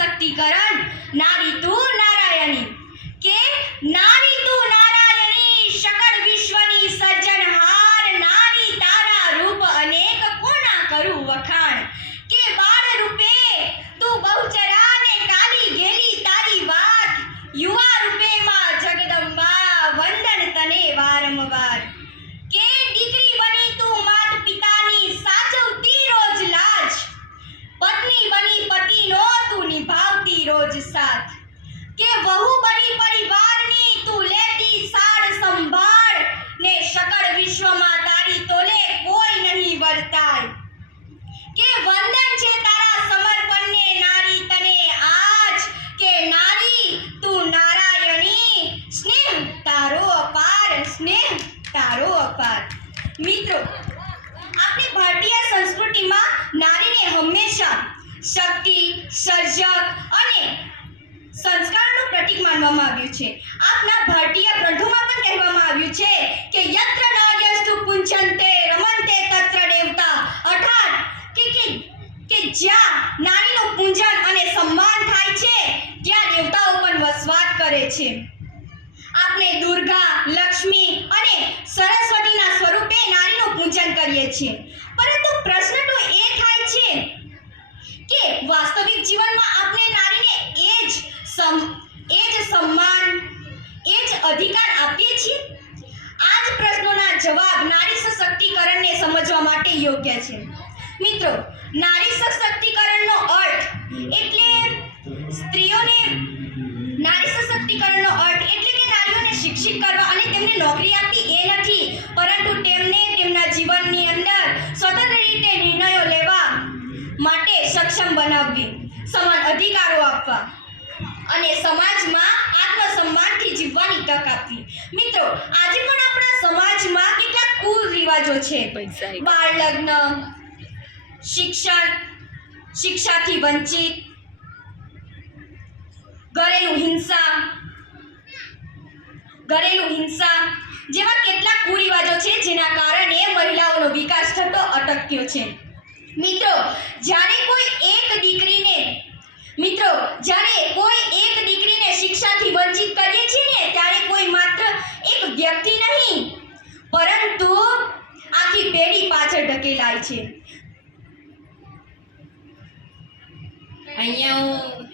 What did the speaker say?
સશક્તિકરણ નારી તું નારાયણી કે નારી તું નારાયણી સકળ વિશ્વની સર્જનહાર નારી તારા રૂપ અનેક કોના કરું વખાણ કે બાળ રૂપે તું બહુચરા ને કાલી ગેલી તારી વાત યુવા રૂપે માં જગદંબા વંદન તને વારંવાર કે દીકરી બની તું માત પિતાની સાચવતી રોજ લાજ પત્ની બની પતિનો તું નિભાવતી રોજ સાથ કે વહુ બની પરિવારની તું લેતી સાડ સંભાળ ને સકળ વિશ્વમાં તારી તોલે કોઈ નહીં વર્તાય કે વંદન છે તારા સમર્પણને નારી તને આજ કે નારી તું નારાયણી સ્નેહ તારો અપાર મિત્રો આપણી ભારતીય સંસ્કૃતિમાં નારીને હંમેશા શક્તિ સર્જક અને સંસ્કારનું પ્રતીક માનવામાં આવ્યું છે આપણા ભારતીય ગ્રંથોમાં પણ કહેવામાં આવ્યું છે કે યત્ર નાર્યસ્તુ પુંજન્તે રમન્તે તત્ર દેવતા અર્થાત કે જ્યાં નારીનું પૂજન અને સન્માન થાય છે ત્યાં દેવતાઓ પણ વસવાટ કરે છે આપણે દુર્ગા લક્ષ્મી અને સરસ્વતીના સ્વરૂપે નારીનું પૂજન કરીએ છીએ પરંતુ પ્રશ્ન તો એ થાય છે કે વાસ્તવિક જીવનમાં આપણે નારીને એ જ સન્માન એ જ અધિકાર આપીએ છીએ આ જ પ્રશ્નોના જવાબ નારી સશક્તિકરણને સમજવા માટે યોગ્ય છે મિત્રો નારી સશક્તિકરણનો અર્થ એટલે સ્ત્રીઓને નારી સશક્તિકરણનો અર્થ એટલે કે નારીઓને શિક્ષિત કરવા અને તેમને નોકરી આપવી એ નથી પરંતુ તેમને તેમના જીવનની અંદર સ્વતંત્ર રીતે નિર્ણયો લેવા માટે સક્ષમ બનાવવી સમાન અધિકારો આપવા અને સમાજમાં આત્મસન્માનથી જીવવાની તક આપવી મિત્રો આજે પણ આપણા સમાજમાં કેટલાક કુરિવાજો છે બાળ લગ્ન શિક્ષાથી વંચિત ઘરેલુ હિંસા જેવા કેટલાક કુરિવાજો છે જેના કારણે મહિલાઓનો વિકાસ થતો અટક્યો છે મિત્રો જ્યારે કોઈ એક દીકરીને શિક્ષાથી વંચિત કરીએ છીએ ને ત્યારે કોઈ માત્ર એક વ્યક્તિ નહીં પરંતુ આખી પેઢી પાછળ ધકેલાય છે અહીંયા હું